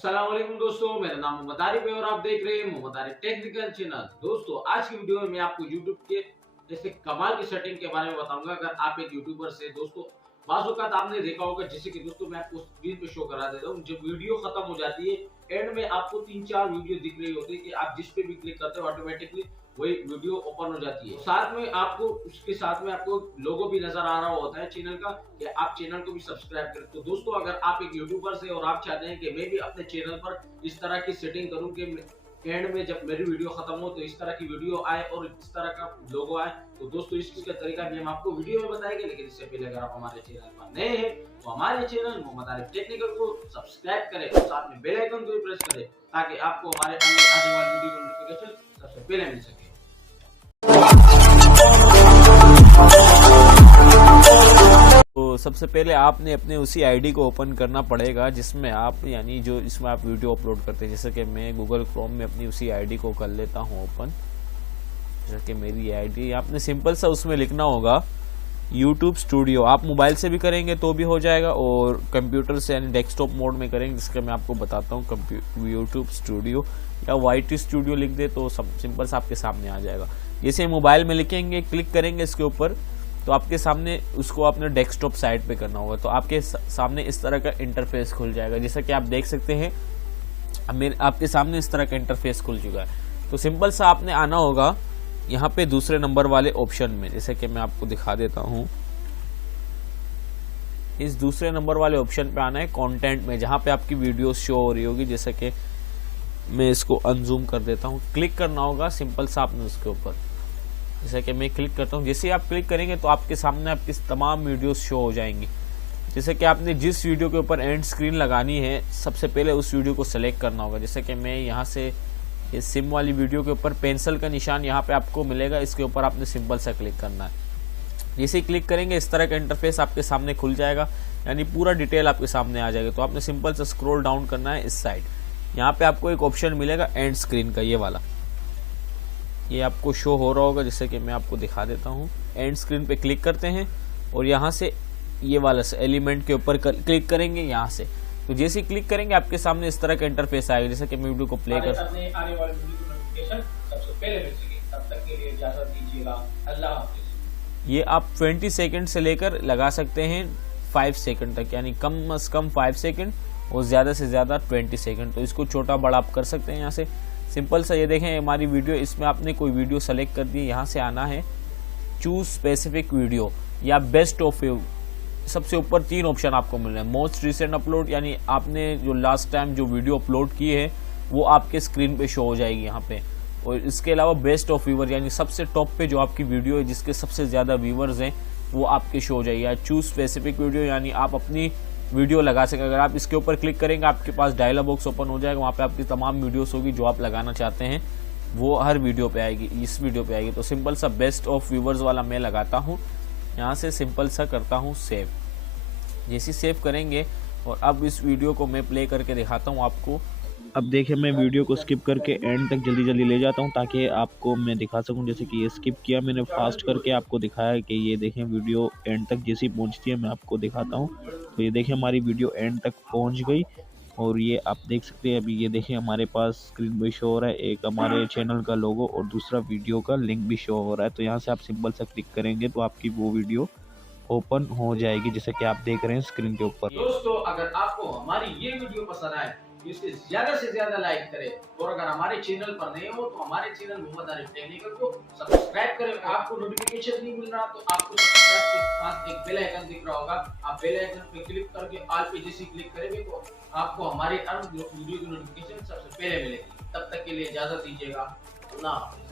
अस्सलाम वालेकुम दोस्तों, मेरा नाम मोहम्मद आरिफ है और आप देख रहे हैं मोहम्मद आरिफ टेक्निकल चैनल। दोस्तों आज की वीडियो में मैं आपको YouTube के जैसे कमाल की सेटिंग के बारे में बताऊंगा। अगर आप एक यूट्यूबर से दोस्तों बाज़ औक़ात आपने देखा होगा, जैसे कि दोस्तों मैं आपको स्क्रीन पे शो करा देता हूँ। जब वीडियो खत्म हो जाती है एंड में आपको 3-4 वीडियो दिख रही होती है कि आप जिस पे भी क्लिक करते हो ऑटोमेटिकली वही वीडियो ओपन हो जाती है। साथ में आपको उसके साथ में आपको लोगो भी नजर आ रहा होता है चैनल का कि आप चैनल को भी सब्सक्राइब करें। तो दोस्तों अगर आप एक यूट्यूबर से और आप चाहते हैं कि मैं भी अपने चैनल पर इस तरह की सेटिंग करूं कि एंड में जब मेरी वीडियो खत्म हो तो इस तरह की वीडियो आए और इस तरह का लोगो आए, तो दोस्तों इसका तरीका भी हम आपको वीडियो में बताएंगे। लेकिन इससे पहले अगर आप हमारे चैनल पर नए हैं तो हमारे चैनल मोहम्मद आरिफ टेक्निकल को सब्सक्राइब करें और साथ में बेल आइकन को भी प्रेस करें ताकि आपको हमारे आने वाली वीडियो की नोटिफिकेशन सबसे पहले मिल सके। तो सबसे पहले आपने अपने उसी आईडी को ओपन करना पड़ेगा जिसमें आप यानी जो इसमें आप वीडियो अपलोड करते हैं। जैसे कि मैं गूगल क्रोम में अपनी उसी आईडी को कर लेता हूं ओपन। जैसे कि मेरी आईडी आपने सिंपल सा उसमें लिखना होगा यूट्यूब स्टूडियो। आप मोबाइल से भी करेंगे तो भी हो जाएगा और कंप्यूटर से यानी डेस्कटॉप मोड में करेंगे, जिसका मैं आपको बताता हूँ यूट्यूब स्टूडियो या YT स्टूडियो लिख दे तो सब सिंपल सा आपके सामने आ जाएगा। जैसे मोबाइल में लिखेंगे, क्लिक करेंगे इसके ऊपर तो आपके सामने उसको अपने डेस्कटॉप साइड पे करना होगा तो आपके सामने इस तरह का इंटरफेस खुल जाएगा। जैसा कि आप देख सकते हैं आपके सामने इस तरह का इंटरफेस खुल चुका है। तो सिंपल सा आपने आना होगा यहाँ पे दूसरे नंबर वाले ऑप्शन में, जैसे कि मैं आपको दिखा देता हूँ। इस दूसरे नंबर वाले ऑप्शन पे आना है कंटेंट में, जहाँ पे आपकी वीडियो शो हो रही होगी। जैसे कि मैं इसको अनजूम कर देता हूँ, क्लिक करना होगा सिंपल सा आपने उसके ऊपर। जैसे कि मैं क्लिक करता हूँ, जैसे आप क्लिक करेंगे तो आपके सामने आपकी तमाम वीडियोस शो हो जाएंगी। जैसे कि आपने जिस वीडियो के ऊपर एंड स्क्रीन लगानी है सबसे पहले उस वीडियो को सेलेक्ट करना होगा। जैसे कि मैं यहाँ से ये सिम वाली वीडियो के ऊपर पेंसिल का निशान यहाँ पे आपको मिलेगा, इसके ऊपर आपने सिंपल सा क्लिक करना है। जैसे ही क्लिक करेंगे इस तरह का इंटरफेस आपके सामने खुल जाएगा, यानी पूरा डिटेल आपके सामने आ जाएगा। तो आपने सिंपल सा स्क्रॉल डाउन करना है इस साइड। यहाँ पे आपको एक ऑप्शन मिलेगा एंड स्क्रीन का, ये वाला, ये आपको शो हो रहा होगा। जैसे कि मैं आपको दिखा देता हूँ। एंड स्क्रीन पे क्लिक करते हैं और यहाँ से ये वाला एलिमेंट के ऊपर क्लिक करेंगे यहाँ से। तो जैसे ही क्लिक करेंगे आपके सामने इस तरह का इंटरफेस आएगा। जैसे कि मैं वीडियो को प्ले कर आने वाली वीडियो की नोटिफिकेशन सबसे पहले मिल सके। तब तक के लिए इजाजत दीजिएगा, अल्लाह हाफिज। ये आप 20 सेकंड से लेकर लगा सकते हैं 5 सेकंड तक, यानी कम से कम 5 सेकंड और ज़्यादा से ज़्यादा 20 सेकंड। तो इसको छोटा बड़ा आप कर सकते हैं यहाँ से सिंपल सा। ये देखें हमारी वीडियो, इसमें आपने कोई वीडियो सेलेक्ट कर दी, यहाँ से आना है चूज स्पेसिफिक वीडियो या बेस्ट ऑफ व्यू। सबसे ऊपर 3 ऑप्शन आपको मिल रहे हैं। मोस्ट रिसेंट अपलोड, यानी आपने जो लास्ट टाइम जो वीडियो अपलोड की है वो आपके स्क्रीन पे शो हो जाएगी यहाँ पे। और इसके अलावा बेस्ट ऑफ व्यूवर, यानी सबसे टॉप पे जो आपकी वीडियो है जिसके सबसे ज़्यादा व्यूवर्स हैं वो आपके शो हो जाएगी। चूज स्पेसिफिक वीडियो, यानी आप अपनी वीडियो लगा सकें। अगर आप इसके ऊपर क्लिक करेंगे आपके पास डायलॉग बॉक्स ओपन हो जाएगा, वहाँ पे आपकी तमाम वीडियोस होगी जो आप लगाना चाहते हैं वो हर वीडियो पे आएगी, इस वीडियो पे आएगी। तो सिंपल सा बेस्ट ऑफ व्यूवर्स वाला मैं लगाता हूँ, यहाँ से सिंपल सा करता हूँ सेव। जैसे सेव करेंगे और अब इस वीडियो को मैं प्ले करके दिखाता हूँ आपको। अब देखिए मैं वीडियो को स्किप करके एंड तक जल्दी जल्दी ले जाता हूं ताकि आपको मैं दिखा सकूं। जैसे कि ये स्किप किया मैंने, फास्ट करके आपको दिखाया कि ये देखें वीडियो एंड तक जैसी पहुंचती है मैं आपको दिखाता हूं। तो ये देखें हमारी वीडियो एंड तक पहुंच गई और ये आप देख सकते हैं। अभी ये देखें हमारे पास स्क्रीन पे शो हो रहा है एक हमारे चैनल का लोगो और दूसरा वीडियो का लिंक भी शो हो रहा है। तो यहाँ से आप सिंपल सा क्लिक करेंगे तो आपकी वो वीडियो ओपन हो जाएगी, जैसे कि आप देख रहे हैं स्क्रीन के ऊपर। दोस्तों अगर आपको हमारी ये वीडियो पसंद आए तो इसे ज्यादा से ज्यादा लाइक करें और अगर हमारे चैनल पर नए हो तो हमारे चैनल मोहम्मद आरिफ टेक्निकल को सब्सक्राइब करें। आपको नोटिफिकेशन नहीं मिल रहा तो आपको सब्सक्राइब के पास एक बेल आइकन दिख रहा होगा, आप बेल आइकन पे क्लिक करके ऑल पे जैसे क्लिक करेंगे तो आपको हमारे वीडियो की नोटिफिकेशन सबसे पहले मिलेगी। तब तक के लिए इजाजत दीजिएगा, अल्लाह हाफिज।